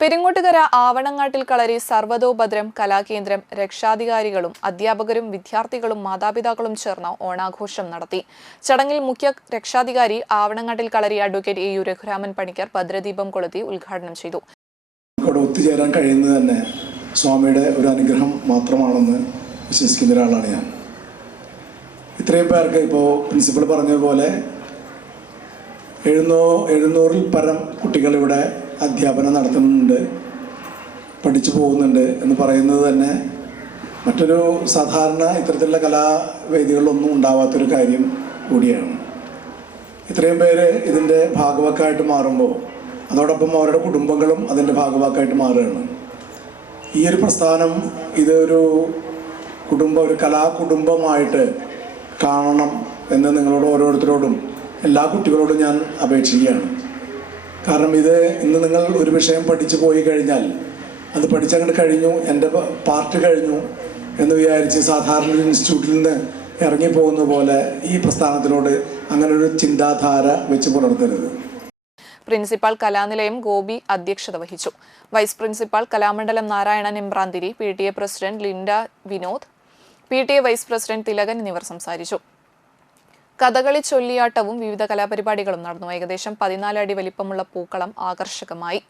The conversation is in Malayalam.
പെരിങ്ങോട്ടുകര ആവണങ്ങാട്ടിൽ കളരി സർവതോഭദ്രം കലാകേന്ദ്രം രക്ഷാധികാരികളും അധ്യാപകരും വിദ്യാർത്ഥികളും മാതാപിതാക്കളും ചേർന്ന് ഓണാഘോഷം നടത്തി. ചടങ്ങിൽ മുഖ്യ രക്ഷാധികാരി Avanangattil Kalari advocate A U Raghuraman Panicker ഭദ്രദീപം കൊളുത്തി ഉദ്ഘാടനം ചെയ്തു. ഒത്തുചേരാൻ കഴിയുന്നത് തന്നെ സ്വാമിയുടെ ഒരു അനുഗ്രഹം മാത്രമാണെന്ന് വിശ്വസിക്കുന്ന ഒരാളാണ് ഞാൻ. ഇത്രയും പേർക്ക് ഇപ്പോൾ പ്രിൻസിപ്പൾ പറഞ്ഞതുപോലെ എഴുന്നൂ എഴുന്നൂറിൽ പരം കുട്ടികൾ ഇവിടെ അധ്യാപനം നടത്തുന്നുണ്ട് പഠിച്ചു പോകുന്നുണ്ട് എന്ന് പറയുന്നത് തന്നെ മറ്റൊരു സാധാരണ ഇത്തരത്തിലുള്ള കലാവേദികളിലൊന്നും ഉണ്ടാവാത്തൊരു കാര്യം കൂടിയാണ്. ഇത്രയും പേര് ഇതിന്റെ ഭാഗവാക്കായിട്ട് മാറുമ്പോൾ അതോടൊപ്പം അവരുടെ കുടുംബങ്ങളും അതിന്റെ ഭാഗവാക്കായിട്ട് മാറുകയാണ്. ഈ ഒരു പ്രസ്ഥാനം ഇതൊരു കുടുംബം ഒരു കലാകുടുംബമായിട്ട് കാണണം എന്ന് നിങ്ങളോട് ഓരോരുത്തരോടും എല്ലാ കുട്ടികളോടും ഞാൻ അപേക്ഷിക്കുകയാണ്. കാരണം ഇത് ഇന്ന് നിങ്ങൾ ഒരു വിഷയം പഠിച്ചു പോയി കഴിഞ്ഞാൽ അത് പഠിച്ചങ്ങോട്ട് കഴിഞ്ഞു എന്റെ പാർട്ട് കഴിഞ്ഞു എന്ന് വിചാരിച്ച് സാധാരണ ഒരു ഇൻസ്റ്റിറ്റ്യൂട്ടിൽ നിന്ന് ഇറങ്ങിപ്പോകുന്ന പോലെ ഈ പ്രസ്ഥാനത്തിനോട് അങ്ങനെ ഒരു ചിന്താധാര വെച്ച് പുലർത്തരുത്. പ്രിൻസിപ്പാൾ കലാനിലയം ഗോപി അധ്യക്ഷത വഹിച്ചു. Vice principal Kalamandalam Narayanan Embranthiri P T A president Linda Vinod P T A vice president Thilakan എന്നിവർ സംസാരിച്ചു. കഥകളി ചൊല്ലിയാട്ടവും വിവിധ കലാപരിപാടികളും നടന്നു. ഏകദേശം പതിനാല് അടി വലിപ്പമുള്ള പൂക്കളം ആകർഷകമായി.